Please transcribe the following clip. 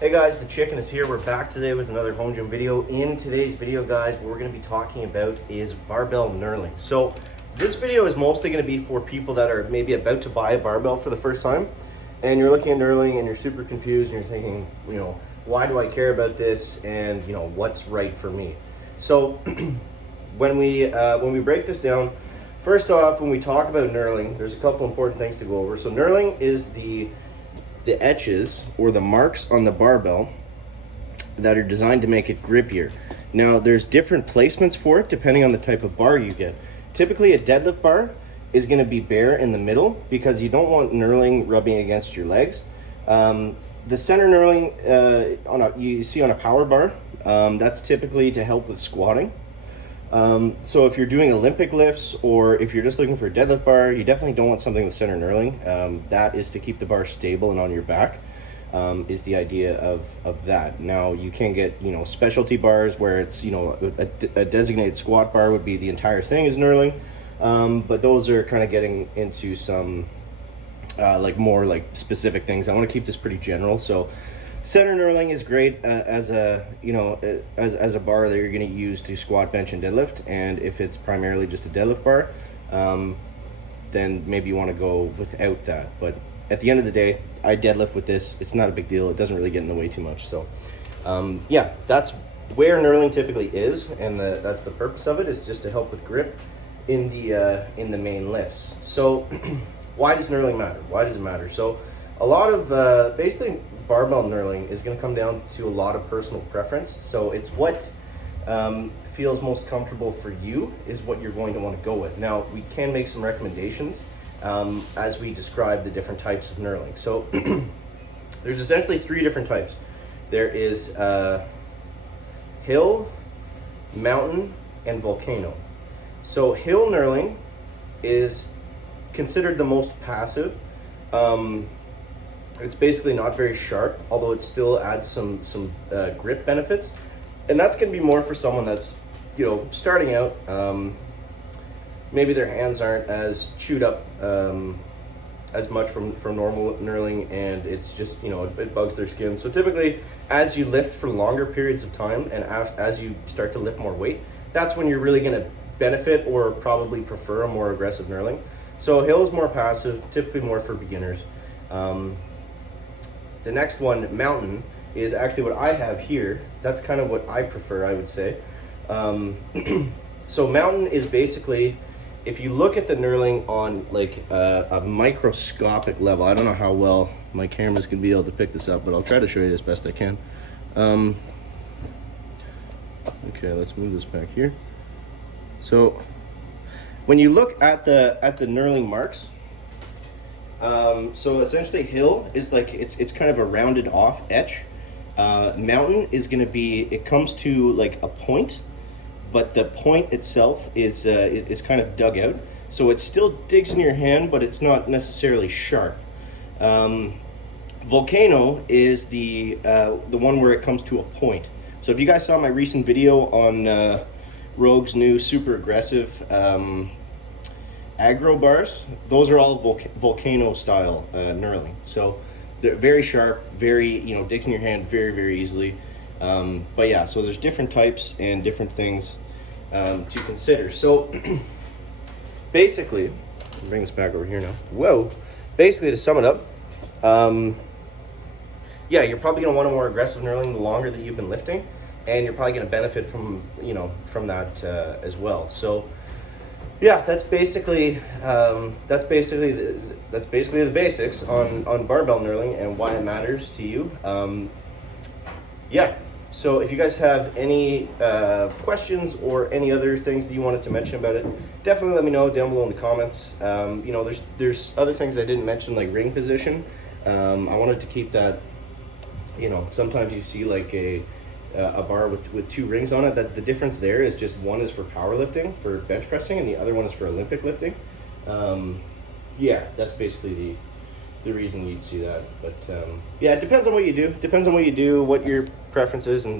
Hey guys, the chicken is here. We're back today with another home gym video. In today's video, guys, what we're going to be talking about is barbell knurling. So this video is mostly going to be for people that are maybe about to buy a barbell for the first time, and you're looking at knurling and you're super confused and you're thinking, why do I care about this, and what's right for me? So when we break this down, first off, when we talk about knurling, there's a couple important things to go over. So knurling is the etches or the marks on the barbell that are designed to make it grippier. Now there's different placements for it depending on the type of bar you get. Typically a deadlift bar is going to be bare in the middle because you don't want knurling rubbing against your legs. The center knurling you see on a power bar, that's typically to help with squatting. So if you're doing Olympic lifts or if you're just looking for a deadlift bar, you definitely don't want something with center knurling. That is to keep the bar stable and on your back, is the idea of that. Now you can get, specialty bars where it's, a designated squat bar would be the entire thing is knurling. But those are kind of getting into some, more specific things. I want to keep this pretty general. So center knurling is great as a bar that you're going to use to squat, bench, and deadlift. And if it's primarily just a deadlift bar, then maybe you want to go without that. But at the end of the day, I deadlift with this. It's not a big deal. It doesn't really get in the way too much. So yeah, that's where knurling typically is, and that's the purpose of it, is just to help with grip in the main lifts. So why does knurling matter? Why does it matter? So a lot of basically barbell knurling is going to come down to a lot of personal preference. So it's what feels most comfortable for you is what you're going to want to go with. Now we can make some recommendations as we describe the different types of knurling. So there's essentially three different types. There is hill, mountain, and volcano. So hill knurling is considered the most passive. It's basically not very sharp, although it still adds some grip benefits. And that's going to be more for someone that's, starting out. Maybe their hands aren't as chewed up as much from normal knurling, and it's just, it bugs their skin. So typically, as you lift for longer periods of time and as you start to lift more weight, that's when you're really going to benefit or probably prefer a more aggressive knurling. So hill is more passive, typically more for beginners. The next one, mountain, is actually what I have here. That's kind of what I prefer, I would say. So mountain is basically, if you look at the knurling on a microscopic level, I don't know how well my camera's gonna be able to pick this up, but I'll try to show you as best I can. Okay, let's move this back here. So when you look at the knurling marks, so essentially hill is it's kind of a rounded off etch. Mountain is going to be, it comes to a point, but the point itself is kind of dug out, so it still digs in your hand, but it's not necessarily sharp. Volcano is the one where it comes to a point. So if you guys saw my recent video on Rogue's new super aggressive aggro bars, those are all volcano style knurling. So they're very sharp, very, digs in your hand very, very easily. But yeah, so there's different types and different things to consider. So basically, I'll bring this back over here now. Whoa. Basically, to sum it up, yeah, you're probably going to want a more aggressive knurling the longer that you've been lifting, and you're probably going to benefit from, from that as well. So yeah, that's basically the basics on barbell knurling and why it matters to you. Yeah, so if you guys have any questions or any other things that you wanted to mention about it, definitely let me know down below in the comments. There's other things I didn't mention, like ring position. I wanted to keep that, sometimes you see a bar with two rings on it. That the difference there is just one is for powerlifting, for bench pressing, and the other one is for Olympic lifting. Yeah, that's basically the reason you'd see that. But yeah, it depends on what you do. Depends on what you do, what your preference is, and